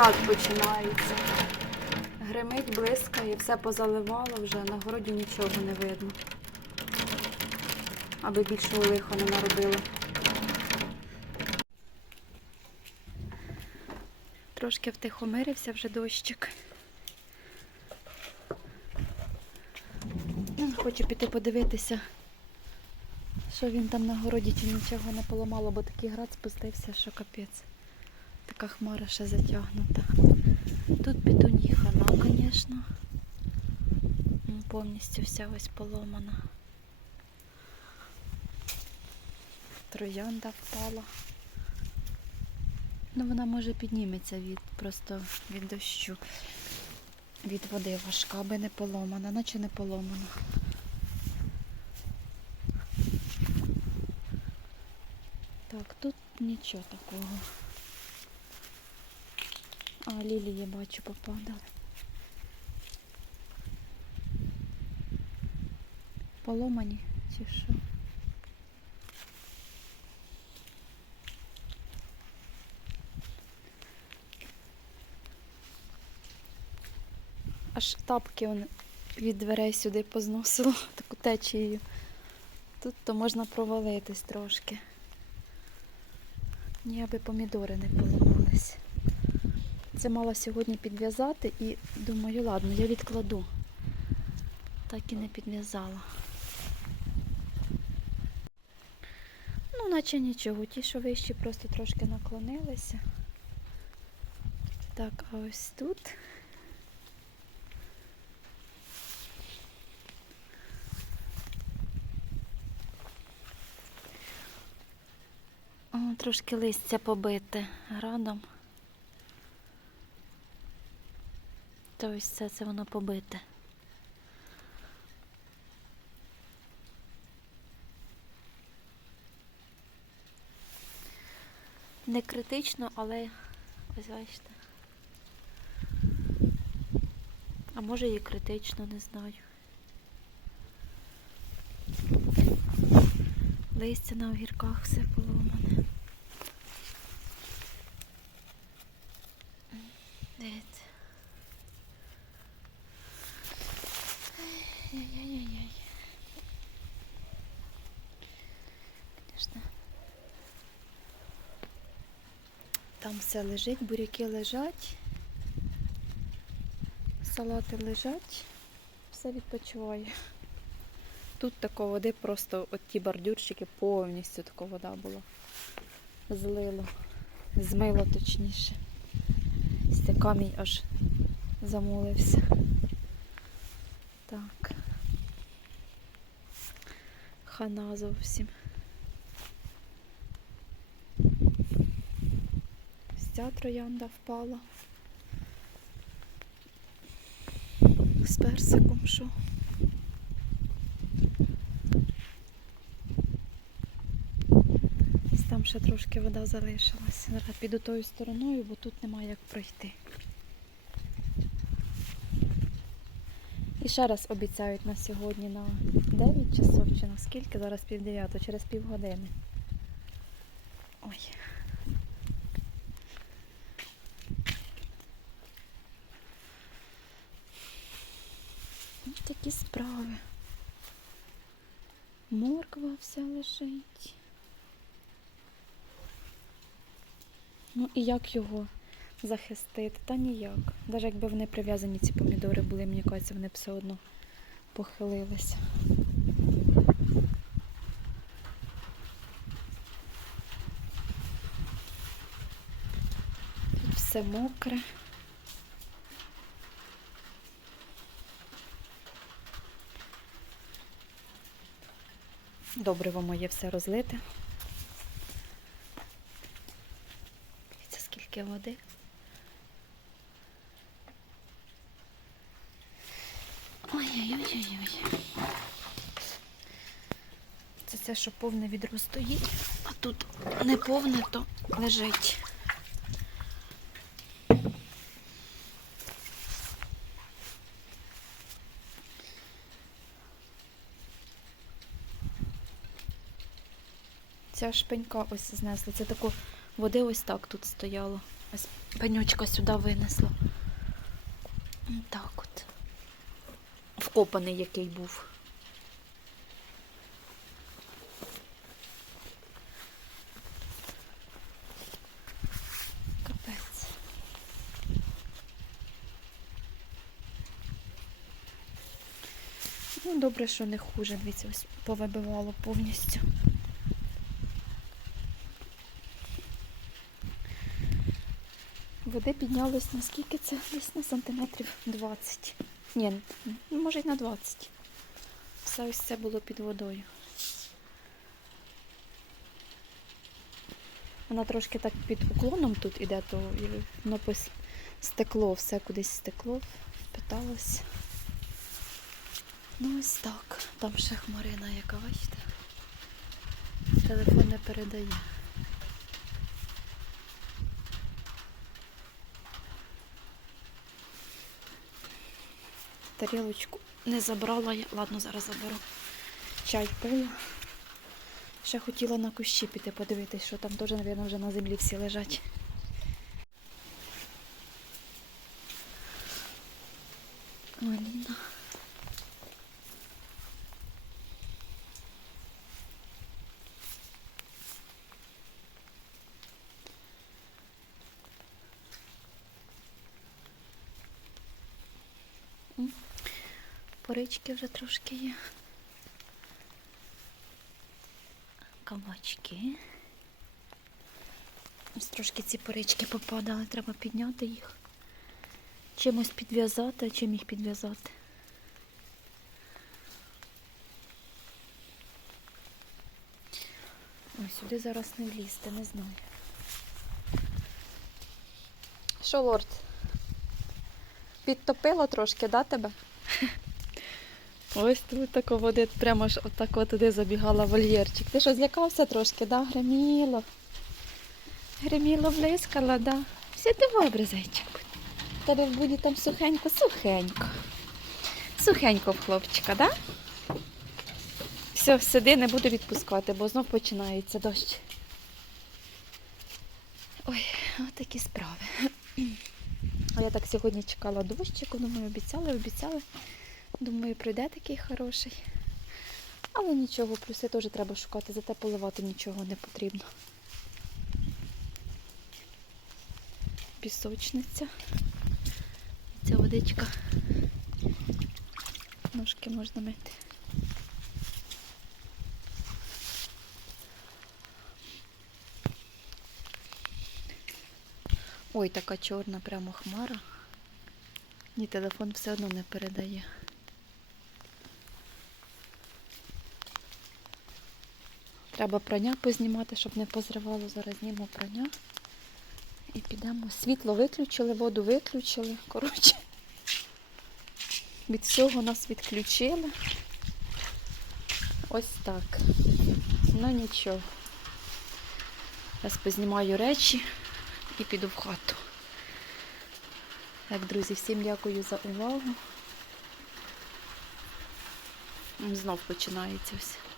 град починається. Гримить, блискає, все позаливало вже, на городі нічого не видно. Аби більшого лиха не наробило. Трошки втихомирився вже дощик. Хочу піти подивитися, що він там на городі чи нічого не поламало, бо такий град спустився, що капець. Така хмара ще затягнута. Тут петунії хана, звісно. Повністю вся ось поломана. Троянда впала. Ну, вона може підніметься від просто від дощу. Від води важка, аби не поломана, наче не поломана. Так, тут нічого такого. А, лілії бачу попадали. Поломані чи що? Аж тапки он від дверей сюди позносило таку течією. Тут то можна провалитись трошки. Ні, аби помідори не поламались. Це мала сьогодні підв'язати і думаю, ладно, я відкладу. Так і не підв'язала. Ну, наче нічого, ті, що вищі, просто трошки наклонилися. Так, а ось тут. О, трошки листя побите градом. То ось все це воно побите. Не критично, але ось бачите. А може і критично, не знаю. Листя на огірках все Там все лежить, буряки лежать, салати лежать, все відпочиває. Тут тако води просто от ті бордюрчики повністю така вода була. Злило. Змило точніше. Це камінь аж замулився. Так. Хана зовсім. Ця троянда впала. З персиком що? Ось Там ще трошки вода залишилась. Зараз піду тою стороною, бо тут немає як пройти. І ще раз обіцяють на сьогодні на 9 часов чи на скільки? Зараз пів дев'ято, через півгодини. Ой. Ось такі справи. Морква вся лежить. Ну і як його захистити? Та ніяк. Навіть якби вони прив'язані, ці помідори були, мені кажеться, вони б все одно похилилися. Тут все мокре. Добриво моє все розлите. Дивіться, скільки води. Ой-ой-ой-ой-ой. Це те, що повне відро стоїть, а тут не повне, то лежить. Ця шпенька ось знесла. Це тако води ось так тут стояло. Ось пенючка сюди винесла. Так от. Вкопаний який був. Капець. Ну, добре, що не хуже. Дивіться, ось повибивало повністю. Води піднялось наскільки це? Десь на сантиметрів 20. Ні, ну, може й на 20. Все ось це було під водою. Вона трошки так під уклоном тут іде, то воно стекло, все кудись стекло, питалось. Ну ось так. Там ще хмарина, яка бачите. Телефон не передає. Тарілочку не забрала я. Ладно, зараз заберу. Чай пила. Ще хотіла на кущі піти подивитись, що там теж, мабуть, вже на землі всі лежать. Аліна. Порички вже трошки є. Кабачки. Ось трошки ці порички попадали, треба підняти їх. Чимось підв'язати, а чим їх підв'язати. Ой, сюди зараз не влізти, не знаю. Що, лорд? Підтопило трошки, да, тебе? Ось тут тако води, прямо ж отако туди забігала вольєрчик. Ти що, злякався трошки, да? Греміло. Греміло, блискало, да. Все добре, зайчик. Тебе буде там сухенько, сухенько. Сухенько в хлопчика, да? Все, сиди, не буду відпускати, бо знов починається дощ. Ой, отакі справи. А я так сьогодні чекала дощику, думаю, обіцяли, обіцяли. Думаю, прийде такий хороший. Але нічого, плюси теж треба шукати, зате поливати нічого не потрібно. Пісочниця. Ця водичка. Ножки можна мити. Ой, така чорна прямо хмара. Ні, телефон все одно не передає. Треба прання познімати, щоб не позривало. Зараз зніму прання. І підемо. Світло виключили, воду виключили. Коротше, від всього нас відключили. Ось так. Ну нічого. Зараз познімаю речі і піду в хату. Так, друзі, всім дякую за увагу. Знов починається все.